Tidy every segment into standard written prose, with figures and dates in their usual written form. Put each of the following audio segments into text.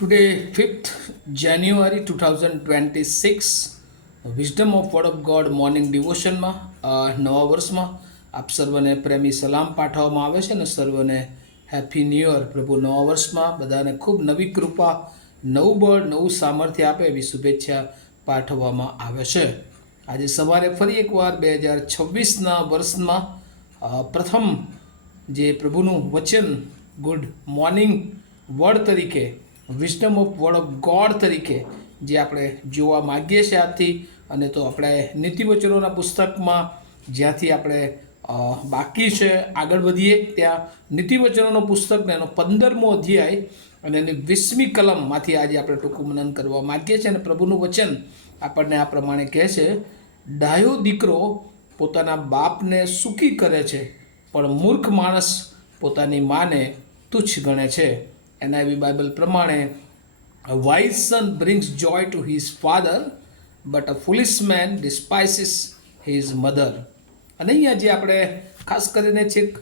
Today, 5th January 2026, wisdom of word of God morning ડિવોશનમાં નવા વર્ષમાં આપ સર્વને પ્રેમી સલામ પાઠવવામાં આવે છે અને સર્વને હેપી ન્યૂ યર. પ્રભુ નવા વર્ષમાં બધાને ખૂબ નવી કૃપા, નવું બળ, નવું સામર્થ્ય આપે એવી શુભેચ્છા પાઠવવામાં આવે છે. આજે સવારે ફરી એકવાર 2026ના વર્ષમાં પ્રથમ જે પ્રભુનું વચન ગુડ મોર્નિંગ વર્ડ તરીકે, wisdom of word of God તરીકે જે આપણે જોવા માગીએ છીએ આજથી, અને તો આપણે નીતિવચનોના પુસ્તકમાં જ્યાંથી આપણે બાકી છે આગળ વધીએ ત્યાં નીતિવચનોનો પુસ્તકને એનો 15મો અધ્યાય અને એની 20મી કલમમાંથી આજે આપણે ટૂંકું મનન કરવા માગીએ છીએ. અને પ્રભુનું વચન આપણને આ પ્રમાણે કહે છે, ડાયો દીકરો પોતાના બાપને સુખી કરે છે, પણ મૂર્ખ માણસ પોતાની માને તુચ્છ ગણે છે. NIV બાઇબલ પ્રમાણે, a wise son brings joy to his father, but a foolish man despises his mother. અને અહીંયા જે આપણે ખાસ કરીને છેક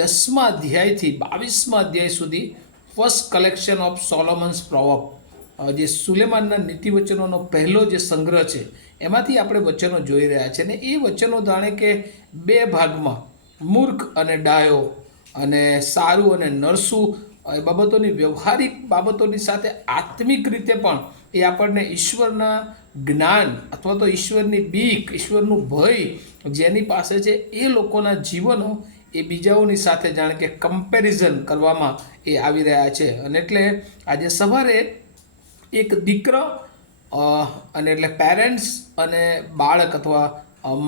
10મા અધ્યાયથી 22મા અધ્યાય સુધી ફર્સ્ટ કલેક્શન ઓફ સોલોમન્સ પ્રોવર્બ, જે સુલેમાનના નીતિવચનોનો પહેલો જે સંગ્રહ છે એમાંથી આપણે વચનો જોઈ રહ્યા છે. અને એ વચનો જાણે કે બે ભાગમાં, મૂર્ખ અને ડાયો, અને સારું અને નરસું, એ બાબતોની વ્યવહારિક બાબતોની સાથે આત્મિક રીતે પણ એ આપણને ઈશ્વરના જ્ઞાન અથવા તો ઈશ્વરની બીક, ઈશ્વરનું ભય જેની પાસે છે એ લોકોના જીવનો એ બીજાઓની સાથે જાણે કે કમ્પેરિઝન કરવામાં એ આવી રહ્યા છે. અને એટલે આજે સવારે એક દીકરો અને એટલે પેરેન્ટ્સ અને બાળક અથવા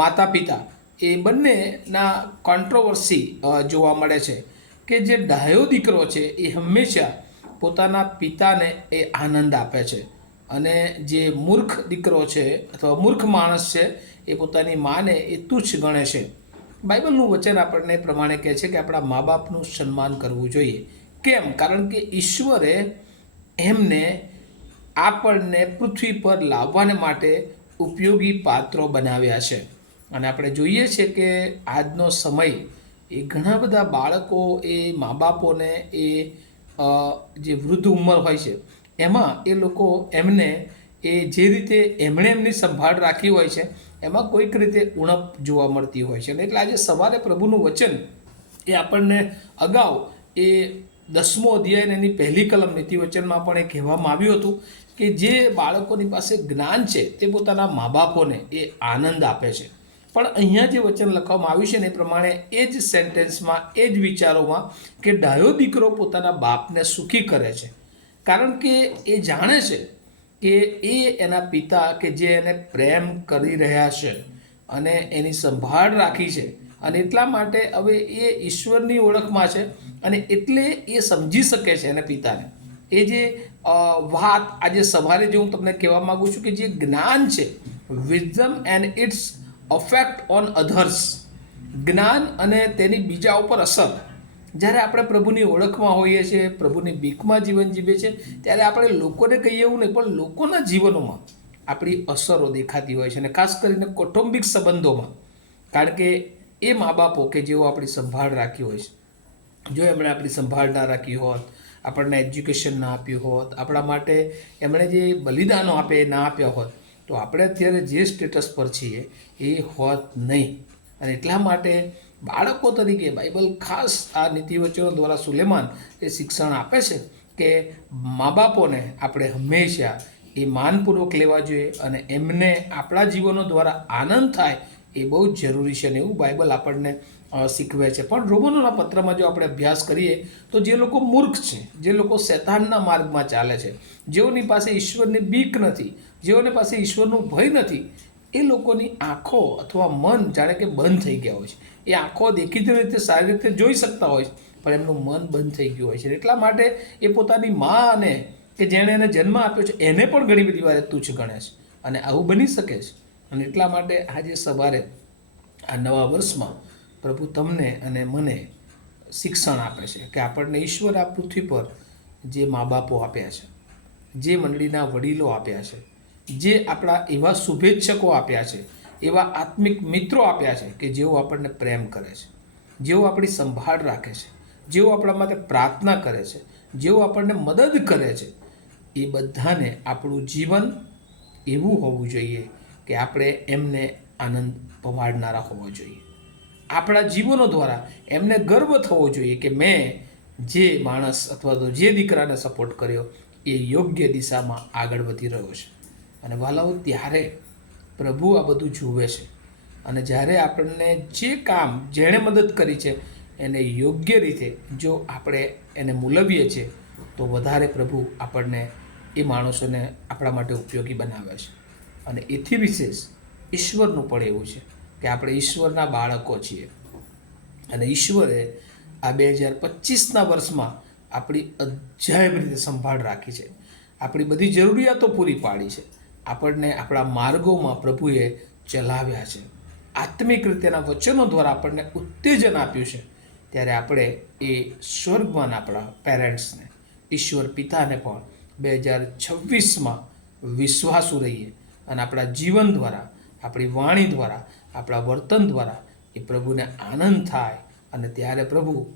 માતા પિતા એ બંનેના કોન્ટ્રોવર્સી જોવા મળે છે કે જે ડાયો દીકરો છે એ હંમેશા પોતાના પિતાને એ આનંદ આપે છે, અને જે મૂર્ખ દીકરો છે અથવા મૂર્ખ માણસ છે એ પોતાની માને એ તુચ્છ ગણે છે. બાઇબલનું વચન આપણને પ્રમાણે કહે છે કે આપણા મા બાપનું સન્માન કરવું જોઈએ. કેમ? કારણ કે ઈશ્વરે એમને આપણને પૃથ્વી પર લાવવાને માટે ઉપયોગી પાત્રો બનાવ્યા છે. અને આપણે જોઈએ છીએ કે આજનો સમય એ ઘણા બધા બાળકો એ મા બાપોને એ જે વૃદ્ધ ઉંમર હોય છે એમાં એ લોકો એમને એ જે રીતે એમણે એમની સંભાળ રાખી હોય છે એમાં કોઈક રીતે ઉણપ જોવા મળતી હોય છે. એટલે આજે સવારે પ્રભુનું વચન એ આપણને અગાઉ એ 10મો અધ્યાય એની પહેલી કલમ નીતિવચનમાં પણ એ કહેવામાં આવ્યું હતું કે જે બાળકોની પાસે જ્ઞાન છે તે પોતાના મા બાપોને એ આનંદ આપે છે. પણ અહીંયા જે વચન લખવામાં આવ્યું છે ને એ પ્રમાણે એ જ સેન્ટેન્સમાં, એ જ વિચારોમાં કે ડાયો દીકરો પોતાના બાપને સુખી કરે છે, કારણ કે એ જાણે છે કે એ એના પિતા કે જે એને પ્રેમ કરી રહ્યા છે અને એની સંભાળ રાખી છે, અને એટલા માટે હવે એ ઈશ્વરની ઓળખમાં છે, અને એટલે એ સમજી શકે છે એના પિતાને. એ જે વાત આજે સવારે જે હું તમને કહેવા માગું છું કે જે જ્ઞાન છે, wisdom and it's affect on others, જ્ઞાન અને તેની બીજા ઉપર અસર. જ્યારે આપણે પ્રભુની ઓળખમાં હોઈએ છીએ, પ્રભુની બીકમાં જીવન જીવીએ છીએ, ત્યારે આપણે લોકોને કહીએ એવું નહીં, પણ લોકોના જીવનોમાં આપણી અસરો દેખાતી હોય છે, અને ખાસ કરીને કૌટુંબિક સંબંધોમાં. કારણ કે એ મા બાપો કે જેઓ આપણી સંભાળ રાખી હોય છે, જો એમણે આપણી સંભાળ ના રાખી હોત, આપણને એજ્યુકેશન ના આપ્યું હોત, આપણા માટે એમણે જે બલિદાનો આપે એ ના આપ્યા હોત, તો આપણે અત્યારે જે સ્ટેટસ પર છીએ એ હોત નહીં. અને એટલા માટે બાળકો તરીકે બાઇબલ ખાસ આ નીતિવચનો દ્વારા સુલેમાન એ શિક્ષણ આપે છે કે મા બાપોને આપણે હંમેશા એ માનપૂર્વક લેવા જોઈએ, અને એમને આપણા જીવનો દ્વારા આનંદ થાય એ બહુ જ જરૂરી છે. ને એવું બાઇબલ આપણને શીખવે છે. પણ રોમનોના પત્રમાં જો આપણે અભ્યાસ કરીએ તો જે લોકો મૂર્ખ છે, જે લોકો શૈતાનના માર્ગમાં ચાલે છે, જેઓની પાસે ઈશ્વરની બીક નથી, જેઓની પાસે ઈશ્વરનું ભય નથી, એ લોકોની આંખો અથવા મન જાણે કે બંધ થઈ ગયા હોય છે. એ આંખો દેખીતી રીતે સારી રીતે જોઈ શકતા હોય છે, પણ એમનું મન બંધ થઈ ગયું હોય છે. એટલા માટે એ પોતાની માને કે જેણે એને જન્મ આપ્યો છે એને પણ ઘણી બધી વાર તુચ્છ ગણે છે, અને આવું બની શકે છે. અને એટલા માટે આજે સવારે આ નવા વર્ષમાં પ્રભુ તમને અને મને શિક્ષણ આપે છે કે આપણને ઈશ્વર આ પૃથ્વી પર જે મા બાપો આપ્યા છે, જે મંડળીના વડીલો આપ્યા છે, જે આપણા એવા શુભેચ્છકો આપ્યા છે, એવા આત્મિક મિત્રો આપ્યા છે કે જેઓ આપણને પ્રેમ કરે છે, જેઓ આપણી સંભાળ રાખે છે, જેઓ આપણા માટે પ્રાર્થના કરે છે, જેઓ આપણને મદદ કરે છે, એ બધાને આપણું જીવન એવું હોવું જોઈએ કે આપણે એમને આનંદ પમાડનારા હોવા જોઈએ. આપણા જીવનો દ્વારા એમને ગર્વ થવો જોઈએ કે મેં જે માણસ અથવા તો જે દીકરાને સપોર્ટ કર્યો એ યોગ્ય દિશામાં આગળ વધી રહ્યો છે. અને વાલાઓ, ત્યારે પ્રભુ આ બધું જુએ છે. અને જ્યારે આપણને જે કામ જેણે મદદ કરી છે એને યોગ્ય રીતે જો આપણે એને મૂલવીએ છીએ તો વધારે પ્રભુ આપણને એ માણસોને આપણા માટે ઉપયોગી બનાવે છે. અને એથી વિશેષ ઈશ્વરનું પણ એવું છે કે આપણે ઈશ્વરના બાળકો છીએ અને ઈશ્વરે આ 2025ના વર્ષમાં આપણી અજાયબ રીતે સંભાળ રાખી છે. આપણી બધી જરૂરિયાતો પૂરી પાડી છે. આપણને આપણા માર્ગોમાં પ્રભુએ ચલાવ્યા છે. આત્મિક રીતેના વચનો દ્વારા આપણને ઉત્તેજન આપ્યું છે. ત્યારે આપણે એ સ્વર્ગમાં આપણા પેરેન્ટ્સને, ઈશ્વર પિતાને પણ 2026માં વિશ્વાસુ રહીએ અને આપણા જીવન દ્વારા, આપણી વાણી દ્વારા, આપણા વર્તન દ્વારા એ પ્રભુને આનંદ થાય. અને ત્યારે પ્રભુ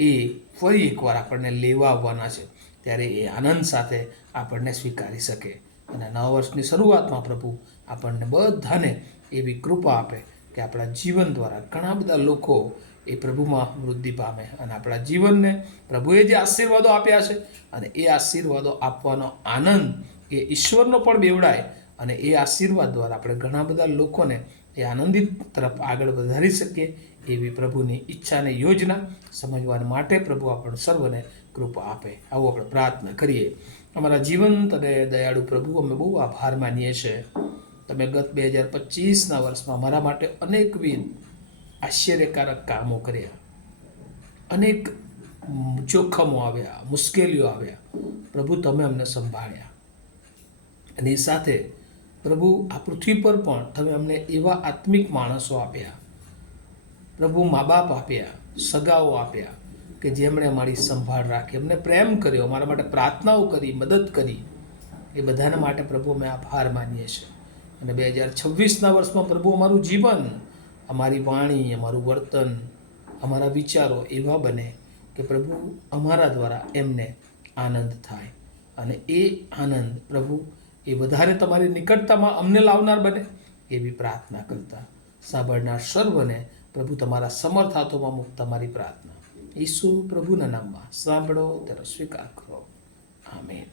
એ ફરી એકવાર આપણને લેવા આવવાના છે. ત્યારે એ આનંદ સાથે આપણને સ્વીકારી શકે. અને નવા વર્ષની શરૂઆતમાં પ્રભુ આપણને બધાને એવી કૃપા આપે કે આપણા જીવન દ્વારા ઘણા બધા લોકો એ પ્રભુમાં વૃદ્ધિ પામે અને આપણા જીવનને પ્રભુએ જે આશીર્વાદો આપ્યા છે અને એ આશીર્વાદો આપવાનો આનંદ એ ઈશ્વરનો પણ બેવડાય અને એ આશીર્વાદ દ્વારા આપણે ઘણા બધા લોકોને એ આનંદિત તરફ આગળ વધારી શકીએ. એવી પ્રભુની ઈચ્છા અને યોજના સમજવા માટે પ્રભુ આપણને સર્વને કૃપા આપે. આવું આપણે પ્રાર્થના કરીએ. અમારા જીવંત અને દયાળુ પ્રભુ, અમે બહુ આભાર માનીએ છીએ. તમે ગત 2025ના વર્ષમાં મારા માટે અનેકવિધ આશ્ચર્યકારક કામો કર્યા. અનેક જોખમો આવ્યા, મુશ્કેલીઓ આવ્યા. પ્રભુ, તમે અમને સંભાળ્યા. અને એ સાથે પ્રભુ, આ પૃથ્વી પર પણ તમે અમને એવા આત્મિક માણસો આપ્યા. પ્રભુ, મા બાપ આપ્યા, સગાઓ આપ્યા કે જેમણે અમારી સંભાળ રાખી, અમને પ્રેમ કર્યો, અમારા માટે પ્રાર્થનાઓ કરી, મદદ કરી. એ બધાના માટે પ્રભુ અમે આભાર માનીએ છીએ. અને 2026ના વર્ષમાં પ્રભુ, અમારું જીવન, અમારી વાણી, અમારું વર્તન, અમારા વિચારો એવા બને કે પ્રભુ અમારા દ્વારા એમને આનંદ થાય. અને એ આનંદ પ્રભુ એ વધારે તમારી નિકટતામાં અમને લાવનાર બને એવી પ્રાર્થના કરતા સાંભળનાર સર્વને પ્રભુ તમારા સમર્થ હાથોમાં મૂકતા મારી પ્રાર્થના ઈસુ પ્રભુના નામમાં સાંભળો, તેનો સ્વીકાર કરો. Amen.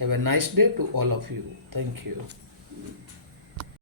Have a nice day to all of you. Thank you.